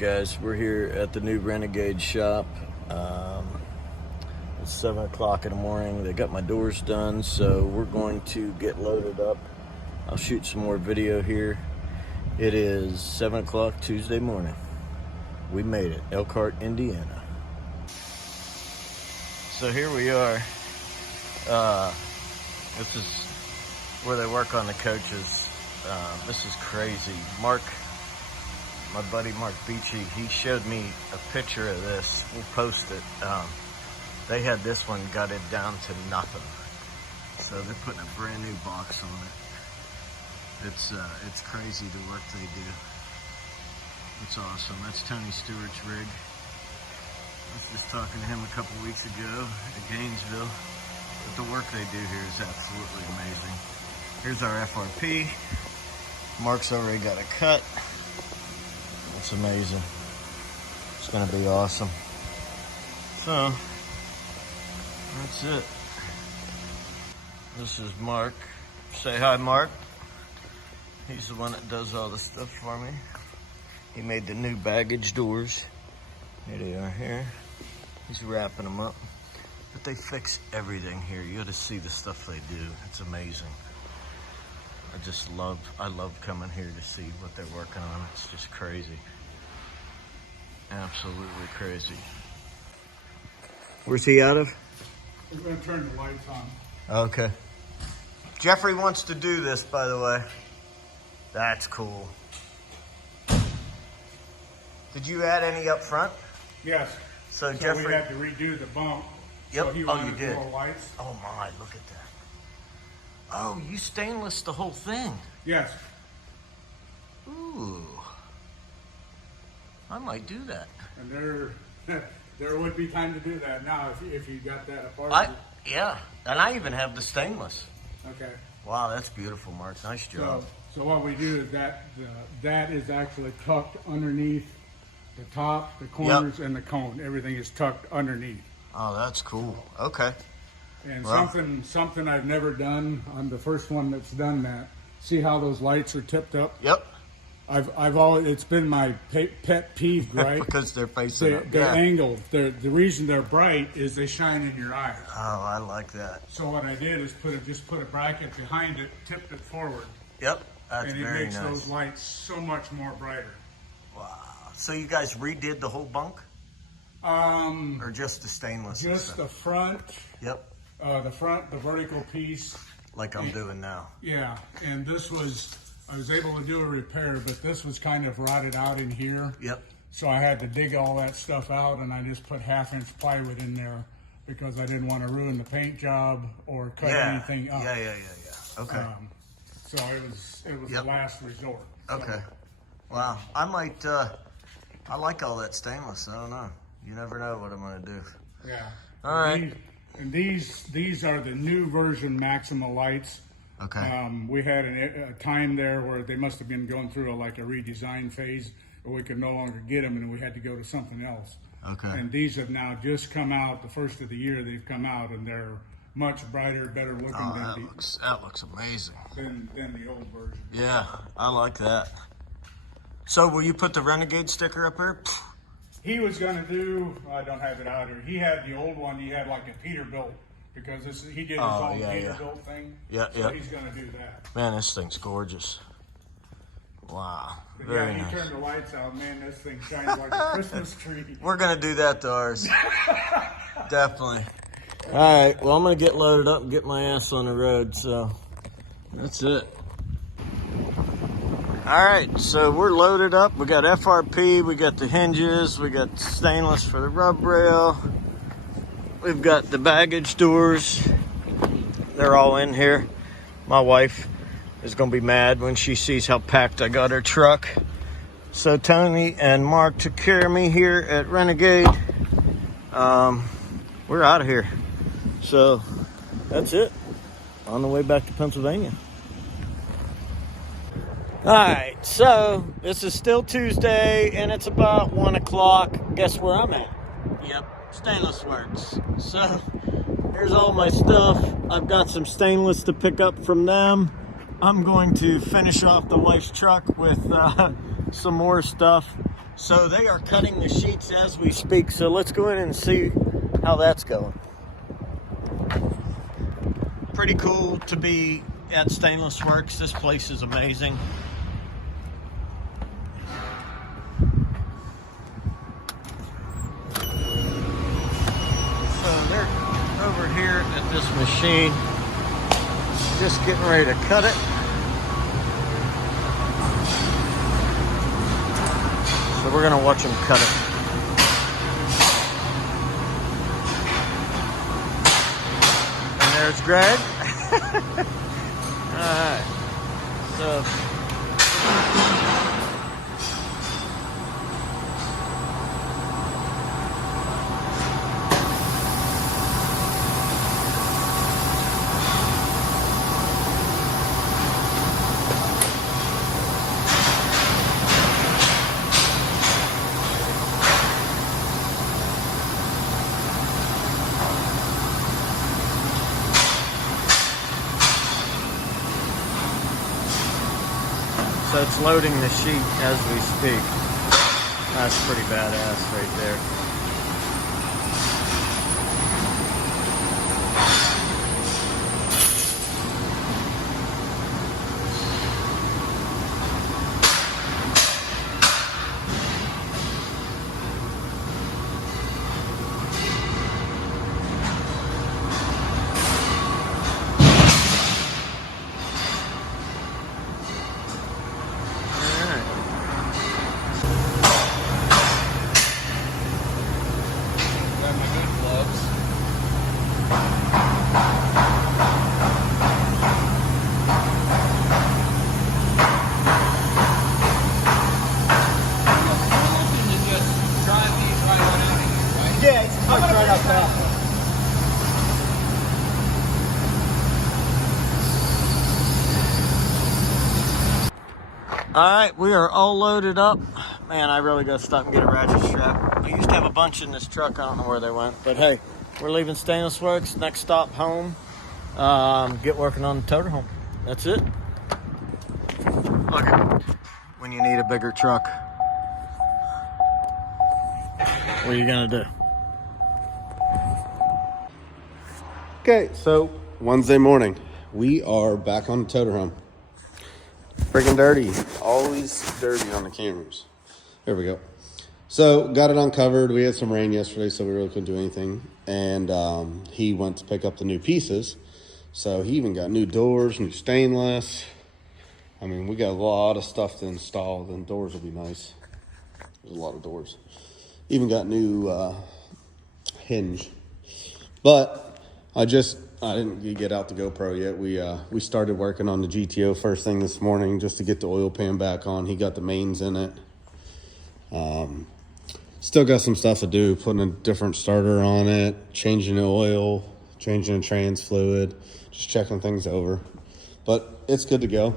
Alright guys, we're here at the new Renegade shop. It's 7 o'clock in the morning. They got my doors done, so we're going to get loaded up. I'll shoot some more video here. It is 7 o'clock Tuesday morning. We made it, Elkhart, Indiana. So here we are. This is where they work on the coaches. This is crazy. My buddy Mark Beachy, he showed me a picture of this. We'll post it. They had this one gutted down to nothing. So they're putting a brand new box on it. It's crazy the work they do. It's awesome. That's Tony Stewart's rig. I was just talking to him a couple weeks ago at Gainesville. But the work they do here is absolutely amazing. Here's our FRP. Mark's already got a cut. It's amazing. It's gonna be awesome. So, that's it. This is Mark. Say hi, Mark. He's the one that does all the stuff for me. He made the new baggage doors. Here they are here. He's wrapping them up. But they fix everything here. You gotta see the stuff they do. It's amazing. I love coming here to see what they're working on. It's just crazy. Absolutely crazy. Where's he out of? We're gonna turn the lights on. Okay. Jeffrey wants to do this, by the way. That's cool. Did you add any up front? Yes. So we Jeffrey had to redo the bump. Yep. So he Oh, wanted you did. more lights. Oh my, look at that. Oh, you stainless the whole thing. Yes. Ooh. I might do that. And there would be time to do that now if you got that apart. Yeah, and I even have the stainless. Okay. Wow, that's beautiful, Mark. Nice job. So what we do is that is actually tucked underneath the top, the corners, and the cone. Everything is tucked underneath. Oh, that's cool. Okay. And well, something I've never done. I'm the first one that's done that. See how those lights are tipped up? Yep. I've always, it's been my pet peeve, right? Because they're facing up. They're angled. The reason they're bright is they shine in your eyes. Oh, I like that. So what I did is just put a bracket behind it, tipped it forward. Yep, that's and it very makes nice. those lights so much more brighter. Wow. So you guys redid the whole bunk? Or just the stainless? Just the front. Yep. The vertical piece. Like I'm doing now. Yeah, and I was able to do a repair, but this was kind of rotted out in here. Yep. So I had to dig all that stuff out, and I just put 1/2-inch plywood in there because I didn't want to ruin the paint job or cut anything up. Yeah. Okay. So it was the last resort. Okay. Wow. I might, I like all that stainless. I don't know. You never know what I'm going to do. Yeah. All right. These are the new version Maxima lights. Okay. We had a time there where they must have been going through a redesign phase, where we could no longer get them, and we had to go to something else. Okay. And these have now just come out. The first of the year they've come out, and they're much brighter, better looking that looks amazing. than the old version. Yeah, I like that. So will you put the Renegade sticker up here? He was going to do, I don't have it out here. He had the old one. He had like a Peterbilt because he did his own Peterbilt thing. Yeah, so he's going to do that. Man, this thing's gorgeous. Wow, But very he nice. turned the lights out. Man, this thing shines like a Christmas tree. We're gonna do that to ours. Definitely. All right, well, I'm gonna get loaded up and get my ass on the road, so that's it. All right, so we're loaded up. We got FRP, we got the hinges, we got stainless for the rub rail. We've got the baggage doors. They're all in here. My wife is gonna be mad when she sees how packed I got her truck. So Tony and Mark took care of me here at Renegade. We're out of here. So that's it. On the way back to Pennsylvania. All right, so this is still Tuesday and it's about 1 o'clock. Guess where I'm at? Yep, Stainless Works. So here's all my stuff. I've got some stainless to pick up from them. I'm going to finish off the wife's truck with some more stuff. So they are cutting the sheets as we speak. So let's go in and see how that's going. Pretty cool to be at Stainless Works. This place is amazing. So they're over here at this machine, just getting ready to cut it. So we're gonna watch them cut it. And there's Greg. All right. So. So it's loading the sheet as we speak. That's pretty badass right there. Yeah, it's like right up there. All right, we are all loaded up. Man, I really gotta stop and get a ratchet strap. I used to have a bunch in this truck. I don't know where they went, but hey, we're leaving Stainless Works. Next stop home. Get working on the Toterhome. That's it. Look at when you need a bigger truck. What are you gonna do? Okay, so Wednesday morning, we are back on the Toterhome. Freaking dirty. Always dirty on the cameras. There we go. So, got it uncovered. We had some rain yesterday, so we really couldn't do anything. And he went to pick up the new pieces. So, he even got new doors, new stainless. I mean, we got a lot of stuff to install. Then doors will be nice. There's a lot of doors. Even got new hinge. But I didn't get out the GoPro yet. We started working on the GTO first thing this morning just to get the oil pan back on. He got the mains in it. Still got some stuff to do, putting a different starter on it, changing the oil, changing the trans fluid, just checking things over. But it's good to go.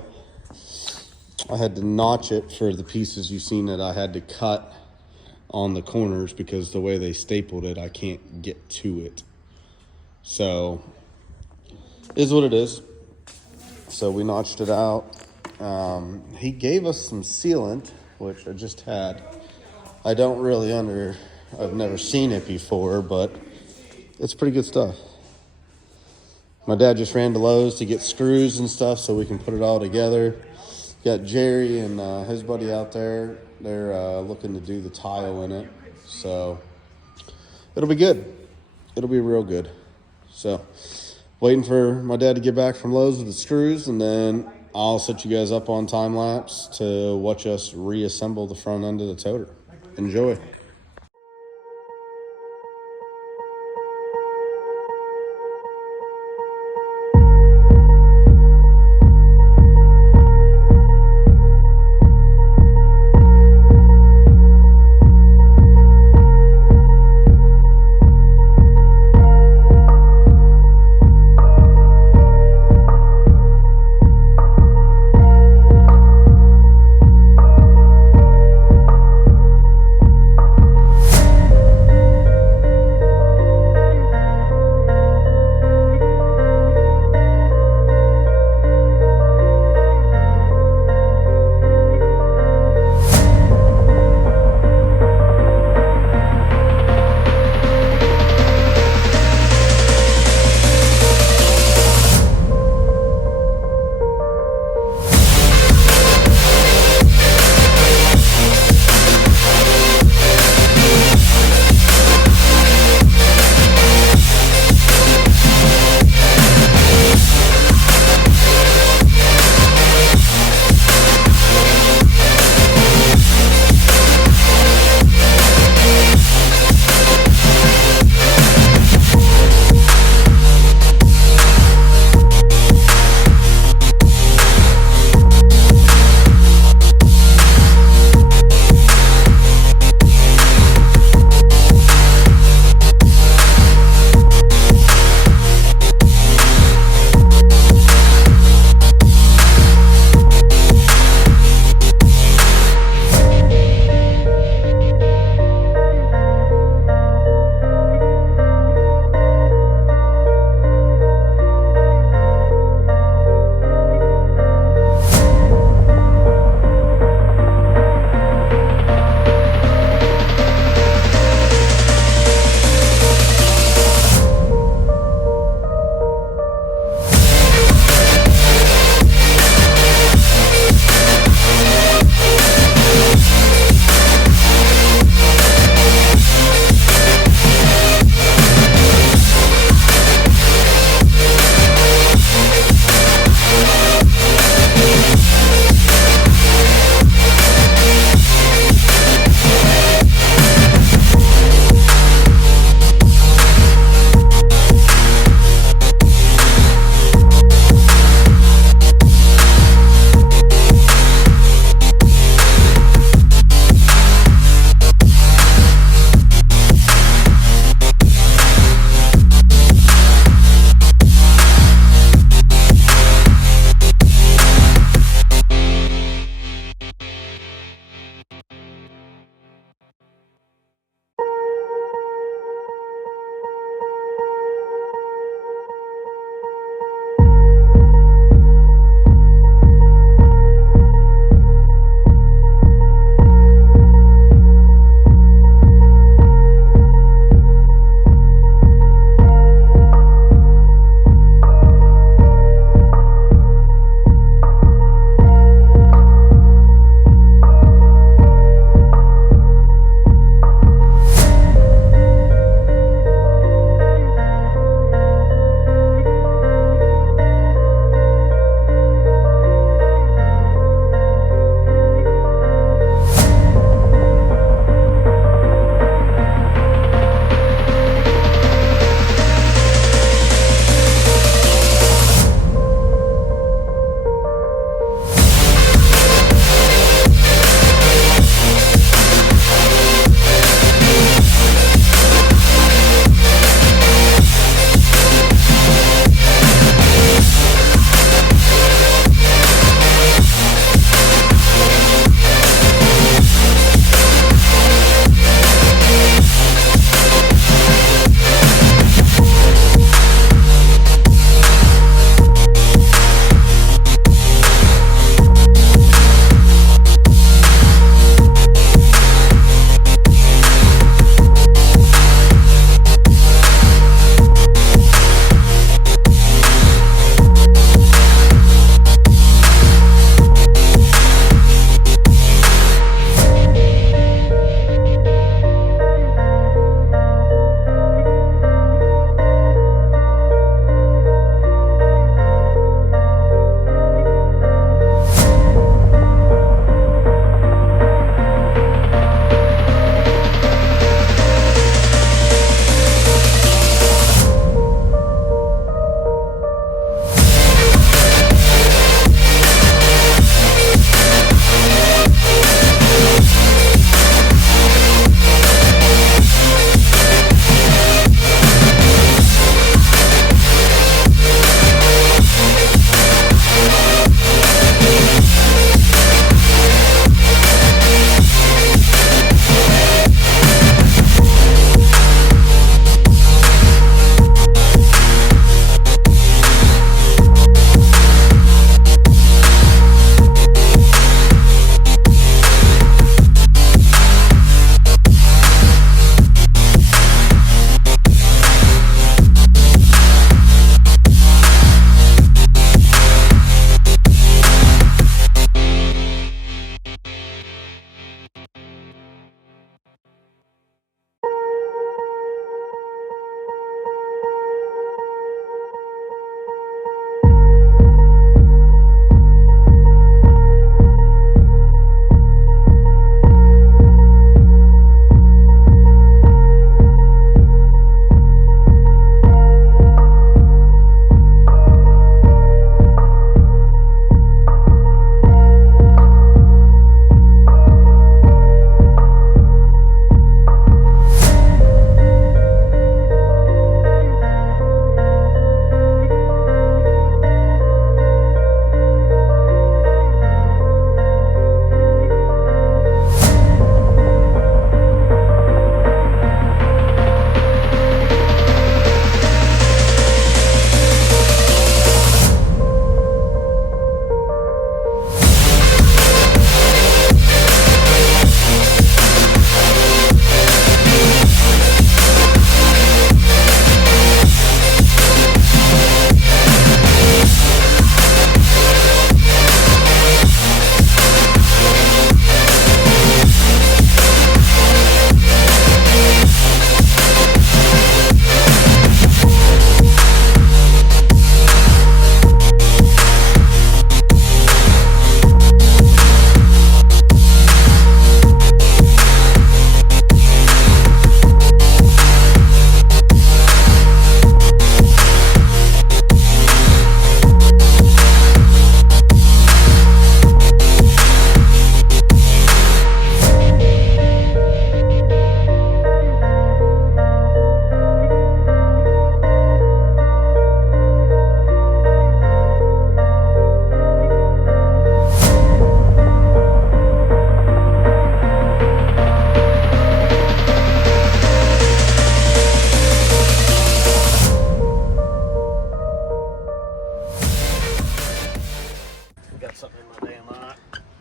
I had to notch it for the pieces you've seen that I had to cut on the corners because the way they stapled it, I can't get to it. So, is what it is. So we notched it out. He gave us some sealant, which I just had. I don't really I've never seen it before, but it's pretty good stuff. My dad just ran to Lowe's to get screws and stuff so we can put it all together. Got Jerry and his buddy out there. They're looking to do the tile in it. So, it'll be good. It'll be real good. So, waiting for my dad to get back from Lowe's with the screws, and then I'll set you guys up on time lapse to watch us reassemble the front end of the Toter. Enjoy.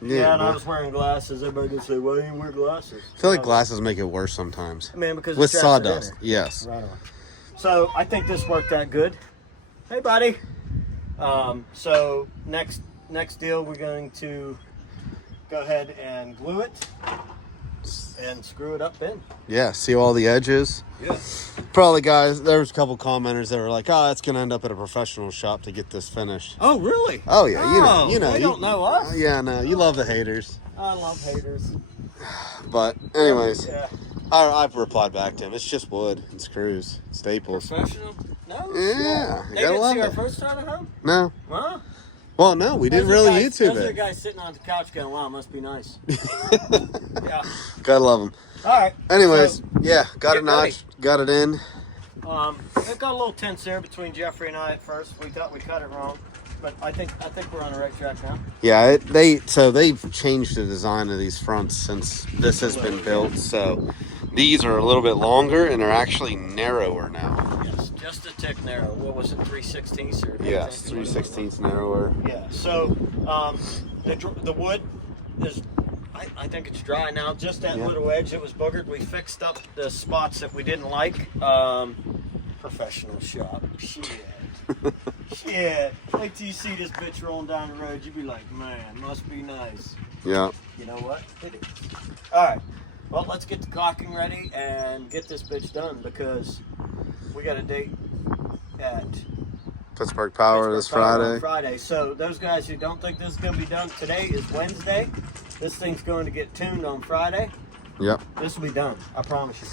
Yeah, and I was wearing glasses. Everybody would say, "Why do you wear glasses?" I feel like glasses make it worse sometimes. I mean, because with the traps are in sawdust. it. Yes. Right on. So I think this worked out good. Hey, buddy. So next deal, we're going to go ahead and glue it and screw it up in. Yeah. See all the edges. Yeah. Probably, guys. There was a couple commenters that were like, "Oh, it's gonna end up at a professional shop to get this finished." Oh, really? Oh yeah. You know. They don't know us. Yeah. No. You love the haters. I love haters. But anyways, Yeah. I've replied back to him. It's just wood and screws, staples. Professional? No. Yeah. They didn't see our first Toterhome? No. Huh? Well, no, we didn't really YouTube Those are it. guys sitting on the couch going, "Wow, must be nice." Yeah. Gotta love them. All right. Anyways, So, yeah, got get it notched, got it in. it got a little tense there between Jeffrey and I at first. We thought we cut it wrong, but I think we're on the right track now. Yeah, they've changed the design of these fronts since this has been built. So these are a little bit longer and are actually narrower now. Yes, just a tick narrow. What was it, 3/16 or? Yes, 3/16 narrower. Yeah. So the wood is. I think it's dry now. Just that little edge that was boogered. We fixed up the spots that we didn't like. Professional shop. Shit. Shit. Wait till you see this bitch rolling down the road. You'll be like, man, must be nice. Yeah. You know what? It is. All right. Well, let's get the caulking ready and get this bitch done because we got a date at Pittsburgh Power this on Friday. Friday. So those guys who don't think this is going to be done today is Wednesday. This thing's going to get tuned on Friday. Yep. This will be done. I promise you.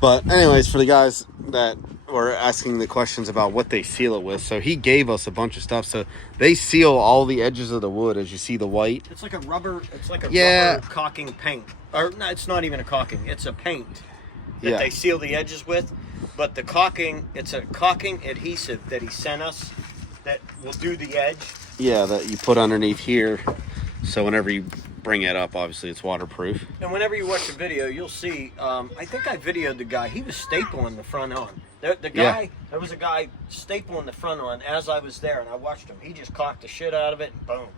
But anyways, for the guys that were asking the questions about what they seal it with, so he gave us a bunch of stuff. So they seal all the edges of the wood, as you see the white. It's like a rubber. It's like a Yeah. rubber caulking paint. Or no, it's not even a caulking. It's a paint that Yeah. they seal the edges with. But the caulking, it's a caulking adhesive that he sent us that will do the edge. Yeah, that you put underneath here. So whenever you bring it up, obviously it's waterproof. And whenever you watch the video, you'll see. I think I videoed the guy. He was stapling the front on. The guy, there was a guy stapling the front on as I was there, and I watched him. He just caulked the shit out of it, and boom.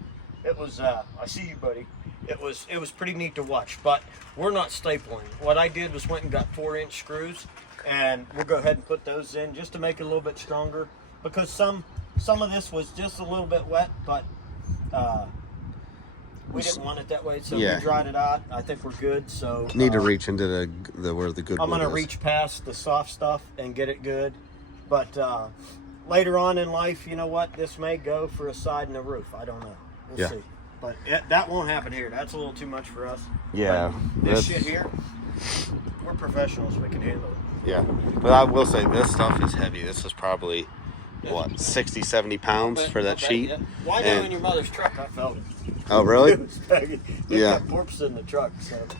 It was. I see you, buddy. It was pretty neat to watch. But we're not stapling. What I did was went and got 4-inch screws, and we'll go ahead and put those in just to make it a little bit stronger. Because some of this was just a little bit wet, but. We didn't want it that way, so we dried it out. I think we're good. So Need to reach into the where the good. I'm wood gonna is. reach past the soft stuff and get it good. But later on in life, you know what? This may go for a side and a roof. I don't know. We'll see. But that won't happen here. That's a little too much for us. Yeah. But this shit here, we're professionals. We can handle it. Yeah, but I will say this stuff is heavy. This is probably what 60, 70 pounds for that sheet. Yeah. Well, I know in your mother's truck, I felt it. Oh, really? It was big. Yeah. Got corpses in the truck.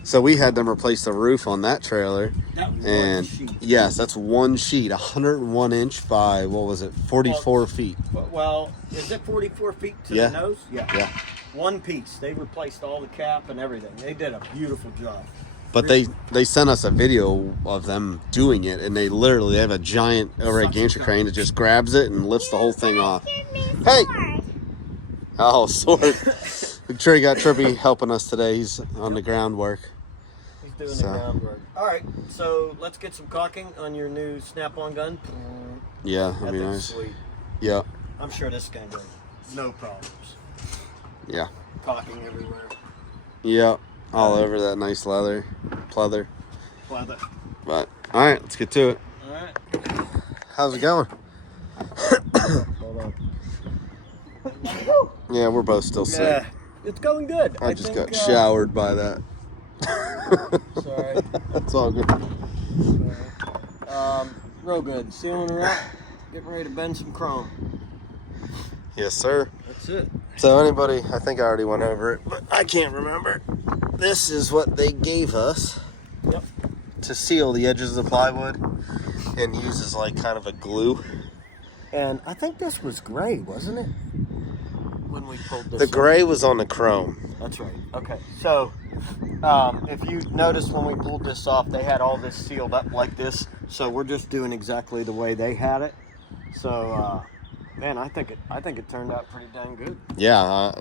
So we had them replace the roof on that trailer. That one And sheet. yes, that's one sheet, 101 inch by, what was it, 44 feet. Well, is it 44 feet to Yeah. the nose? Yeah. One piece. They replaced all the cap and everything. They did a beautiful job. But they sent us a video of them doing it, and they literally have a giant overhead gantry crane that just grabs it and lifts the whole thing off. Hey! Oh, sword. Trey got Trippy helping us today. He's on the groundwork. He's doing the groundwork. All right, so let's get some caulking on your new snap-on gun. Yeah, that'd be That thing's nice. sweet. Yeah. I'm sure this can go. No problems. Yeah. Caulking everywhere. Yeah. All over that nice leather. Pleather. Leather. But, all right, let's get to it. All right. How's it going? Hold on. Yeah, we're both still sick. Yeah, it's going good. I just got showered by that. Sorry. That's all good. Real good. Sealing her up. Getting ready to bend some chrome. Yes, sir. That's it. So anybody, I think I already went over it, but I can't remember. This is what they gave us to seal the edges of the plywood and use as like kind of a glue. And I think this was gray, wasn't it? When we pulled this The up. gray was on the chrome. That's right. Okay. So, if you noticed when we pulled this off, they had all this sealed up like this. So we're just doing exactly the way they had it. So, man, I think it turned out pretty dang good. Yeah,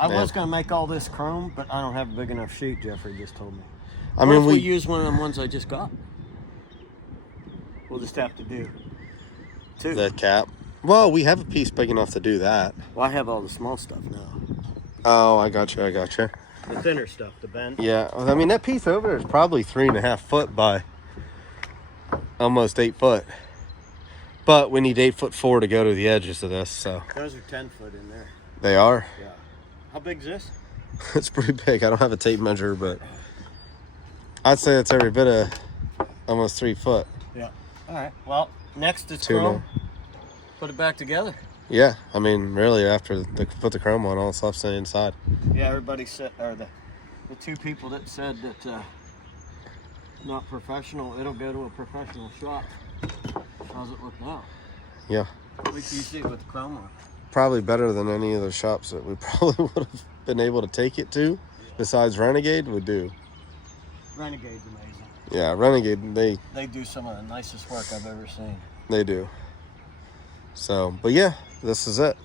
I man. was going to make all this chrome, but I don't have a big enough sheet, Jeffrey just told me. I What mean, if we we use one of them ones I just got? We'll just have to do two. the cap. Well, we have a piece big enough to do that. Well, I have all the small stuff now. Oh, I got you. I got you. The thinner stuff, the bend. Yeah, I mean that piece over there is probably 3.5 foot by almost 8 foot. But we need 8'4" to go to the edges of this, so Those are 10 foot in there. they are. Yeah. How big is this? It's pretty big. I don't have a tape measure, but I'd say it's every bit of almost 3 foot. Yeah. All right. Well, next it's Two chrome. Put it back together. Yeah, I mean, really, after they put the chrome on, all the stuff's inside. Yeah, everybody said, or the two people that said that not professional, it'll go to a professional shop. How's it look now? Yeah. We can see it with the chrome on. Probably better than any of the shops that we probably would have been able to take it to, besides Renegade, would do. Renegade's amazing. Yeah, Renegade, They do some of the nicest work I've ever seen. they do. So, but yeah, this is it.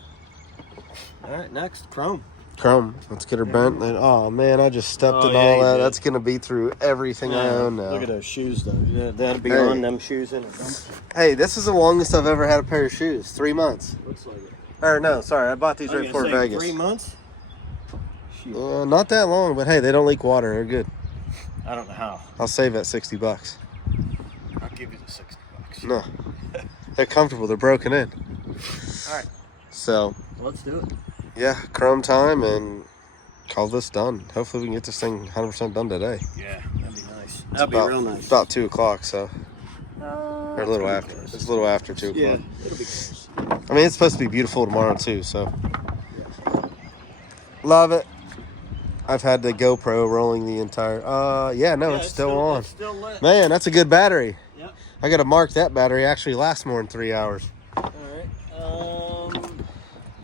All right, next, chrome. Chrome. Let's get her bent. Oh man, I just stepped Oh, in yeah, all you that. did. That's gonna be through everything I own now. Look at those shoes, though. Yeah, that'll be Hey. on them shoes in it. Hey, this is the longest I've ever had a pair of shoes. 3 months. Looks like it. Or no, sorry, I bought these I right was before gonna say, Vegas. 3 months? Shoot. Not that long, but hey, they don't leak water. They're good. I don't know how. I'll save that $60. I'll give you the $60. No, they're comfortable. They're broken in. All right, So let's do it. yeah, chrome time and call this done. Hopefully we can get this thing 100% done today. Yeah, that'd be nice. It's That'd be about, real nice. About 2 o'clock, so or a little after. It's a little after 2 o'clock. Yeah, it'll be close. I mean, it's supposed to be beautiful tomorrow too, so love it. I've had the GoPro rolling the entire. Yeah, no, it's still on. It's still lit. Man, that's a good battery. Yep. I got to mark that battery. Actually, lasts more than 3 hours. All right.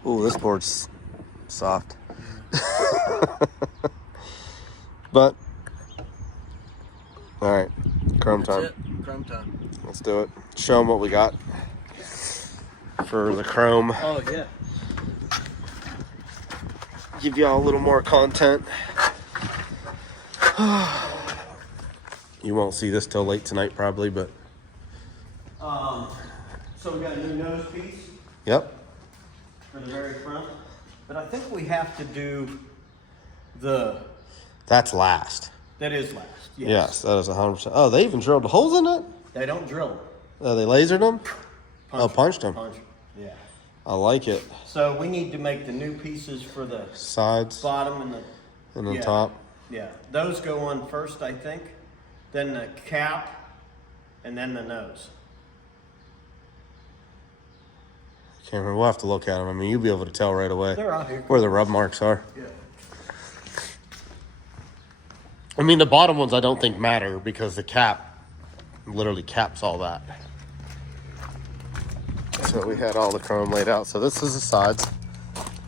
Ooh, this board's soft. But all right, chrome time. That's it. Chrome time. Let's do it. Show them what we got for the chrome. Oh yeah. Give y'all a little more content. You won't see this till late tonight probably, but So we got a new nose piece yep. for the very front, but I think we have to do the. That's last. That is last. Yes, that is 100%. Oh, they even drilled holes in it? They don't drill them. Oh, they lasered them? Punched them. Punch 'em. Yeah. I like it. So we need to make the new pieces for the Sides bottom and the. and then yeah. top. Yeah, those go on first, I think. Then the cap, and then the nose. Can't remember. We'll have to look at them. I mean, you'll be able to tell right away They're out here. where the rub marks are. Yeah. I mean, the bottom ones I don't think matter because the cap literally caps all that. So we had all the chrome laid out. So this is the sides.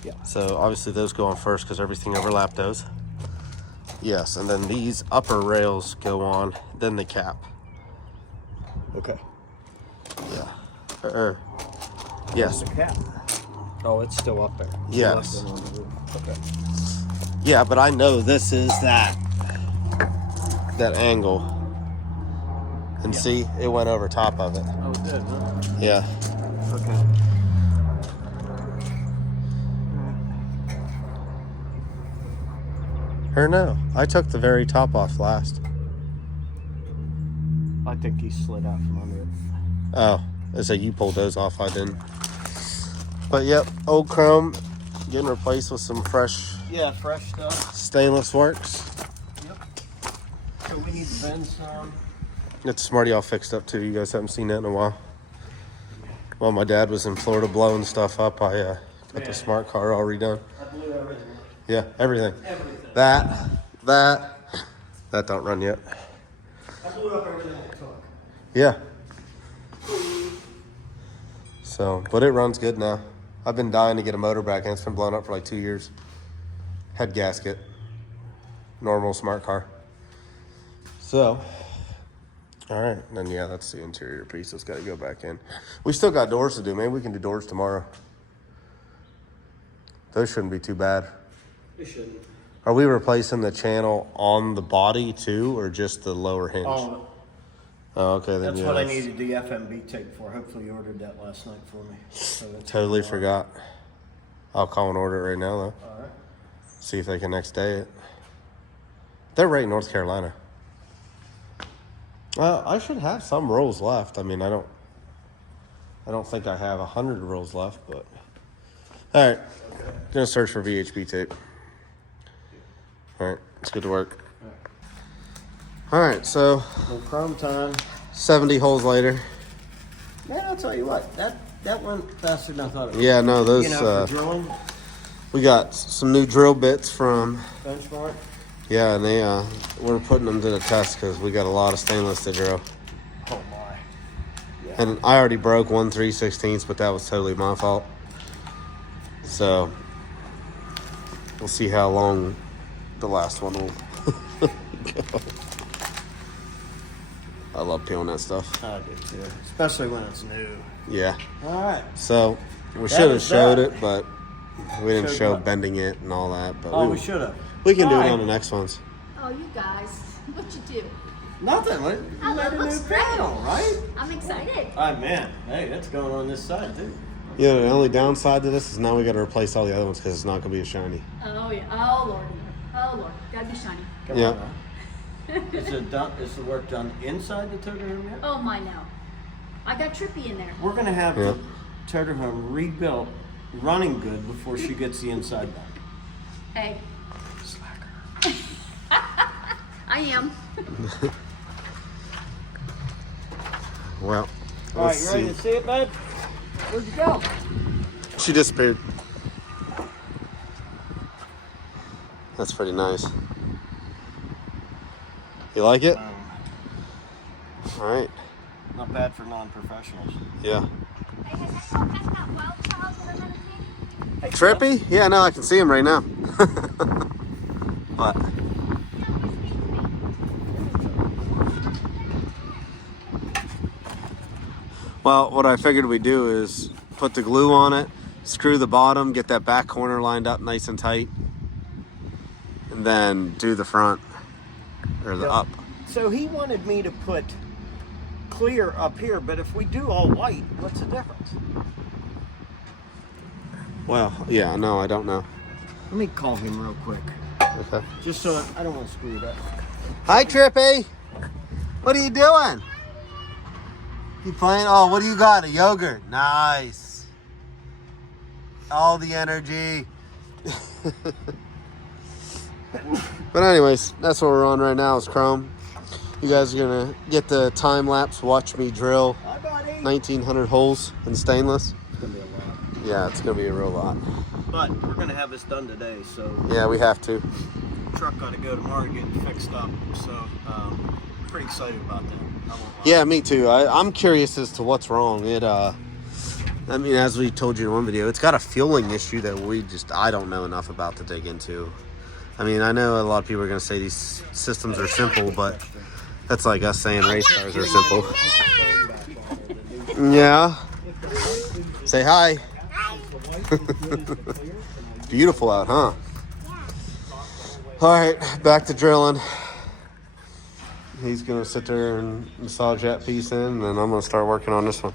Yeah. So obviously those go on first because everything overlapped those. Yes, and then these upper rails go on, then the cap. Okay. Yeah. Yes. The cap. Oh, it's still up there. Yes. Still left it on the roof. Okay. Yeah, but I know this is that angle. And see, it went over top of it. Oh, it did, huh? Yeah. Okay. Or no, I took the very top off last. I think he slid out from under it. Oh, it's like you pulled those off, I didn't. But yep, old chrome getting replaced with some fresh Yeah, fresh stuff. stainless works. Yep. So we need to bend some. Get the Smarty all fixed up too. You guys haven't seen that in a while. While my dad was in Florida blowing stuff up, I got the smart car all redone. I blew everything. Yeah, everything. Everything. That don't run yet. I blew up everything I took. Yeah. So, but it runs good now. I've been dying to get a motor back in. It's been blown up for like 2 years. Head gasket. Normal smart car. So, all right. Then, yeah, that's the interior piece that's got to go back in. We still got doors to do. Maybe we can do doors tomorrow. Those shouldn't be too bad. It shouldn't. Are we replacing the channel on the body too, or just the lower hinge? Oh, Oh, okay. Then that's yeah, what I needed the FMB tape for. Hopefully you ordered that last night for me. So it's Totally all right. forgot. I'll call and order it right now, though. All right. See if they can next day it. They're right in North Carolina. I should have some rolls left. I mean, I don't think I have 100 rolls left, but all right. Gonna search for VHB tape. All right, let's get to work. All right, so Well, chrome time. 70 holes later. Man, I'll tell you what. That went faster than I thought it would. Yeah, no, those You know, for drilling, we got some new drill bits from. benchmark. Yeah, and we're putting them to the test because we got a lot of stainless to drill. Oh my. Yeah. And I already broke 1 3/16, but that was totally my fault. So we'll see how long the last one will go. I love peeling that stuff. I do too, especially when it's new. Yeah. All right. So we should have is showed that. it, but we didn't Showed show what? bending it and all that. But Oh, we should have. we can do Why? it on the next ones. Oh, you guys, what you do? Nothing. Oh, You that made a looks new great. panel, right? I'm excited. All right, man. Hey, that's going on this side too. Yeah, the only downside to this is now we got to replace all the other ones because it's not going to be as shiny. Oh yeah. Oh Lord. Oh Lord. Gotta be shiny. Come Yeah. on now. Is it done? Is the work done inside the Toterhome yet? Oh my now. I got Trippy in there. We're gonna have Yeah. the Toterhome rebuilt, running good before she gets the inside done. Hey, Slacker. I am. Well, All right, you ready to see it, bud? Where'd you go? She disappeared. That's pretty nice. You like it? All right. Not bad for non-professionals. Yeah. Trippy? Yeah, no, I can see him right now. What? Well, what I figured we'd do is put the glue on it, screw the bottom, get that back corner lined up nice and tight, and then do the front, or the up. So he wanted me to put clear up here, but if we do all white, what's the difference? Well, yeah, no, I don't know. Let me call him real quick, Okay. just so I don't want to screw it up. Hi, Trippy. What are you doing? You playing? Oh, what do you got? A yogurt. Nice. All the energy. But anyways, that's what we're on right now is chrome. You guys are going to get the time lapse, watch me drill Hi, buddy. 1,900 holes in stainless. It's gonna be a lot, Yeah, it's going to be a real lot. but we're gonna have this done today, so Yeah, we have to. the truck got to go tomorrow to get it fixed up. So pretty excited about that. I won't lie. Yeah, me too. I'm curious as to what's wrong. I mean, as we told you in one video, it's got a fueling issue that I don't know enough about to dig into. I mean, I know a lot of people are going to say these systems are simple, but that's like us saying race cars are simple. Yeah. Say hi. Beautiful out, huh? All right, back to drilling. He's going to sit there and massage that piece in, and then I'm going to start working on this one.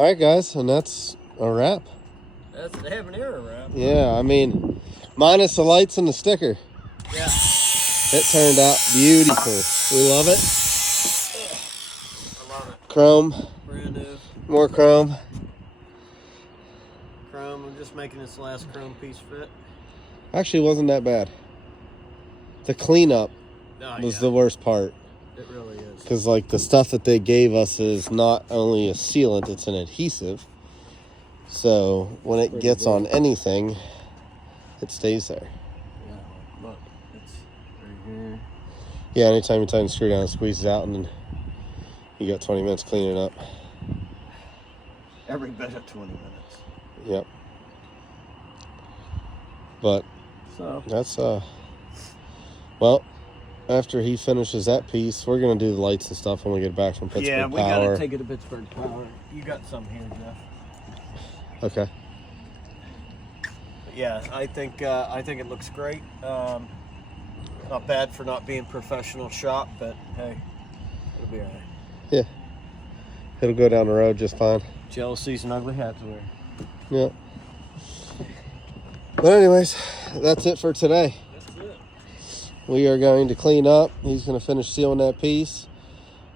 All right, guys, and that's a wrap. That's a damn near a wrap. Yeah, I mean, minus the lights and the sticker. Yeah. It turned out beautiful. We love it. I love it. Chrome. Brand new. More chrome. Chrome. I'm just making this last chrome piece fit. Actually, wasn't that bad. The cleanup was the worst part. It really is. Because, like, the stuff that they gave us is not only a sealant, it's an adhesive. So, when it gets on anything, it stays there. Yeah, look. It's right here. Yeah, anytime you tighten the screw down, it squeezes out, and then you got 20 minutes cleaning it up. Every bit of 20 minutes. Yep. But So that's well, after he finishes that piece, we're gonna do the lights and stuff when we get back from Pittsburgh yeah, we Power. gotta take it to Pittsburgh Power. You got some here, Jeff. Okay. But yeah, I think it looks great. Not bad for not being professional shop, but hey, it'll be alright. Yeah. It'll go down the road just fine. Jealousy's an ugly hat to wear. Yeah. But anyways, that's it for today. That's it. We are going to clean up. He's going to finish sealing that piece.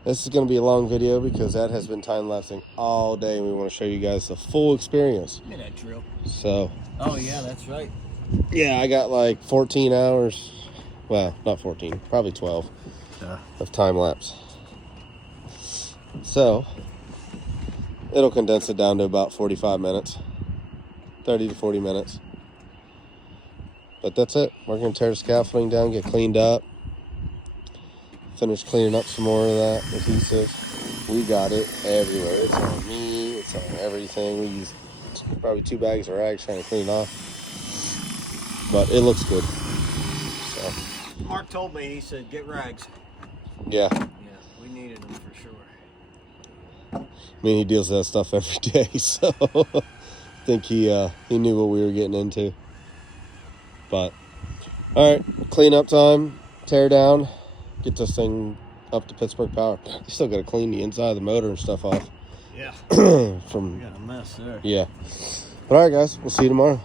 This is going to be a long video because that has been time-lapsing all day. We want to show you guys the full experience. Look at that drill. So, Oh yeah, that's right. yeah, I got like 14 hours. Well, not 14, probably 12 of time-lapse. So, it'll condense it down to about 45 minutes. 30 to 40 minutes. But that's it. We're going to tear the scaffolding down, get cleaned up. Finish cleaning up some more of that adhesive. We got it everywhere. It's on me. It's on everything. We used probably 2 bags of rags trying to clean it off. But it looks good. So, Mark told me, he said, get rags. yeah. Yeah, we needed them for sure. I mean, he deals with that stuff every day, so I think he knew what we were getting into. But, all right, clean up time, tear down, get this thing up to Pittsburgh Power. You still got to clean the inside of the motor and stuff off. Yeah. From We got a mess there. yeah. But all right, guys, we'll see you tomorrow.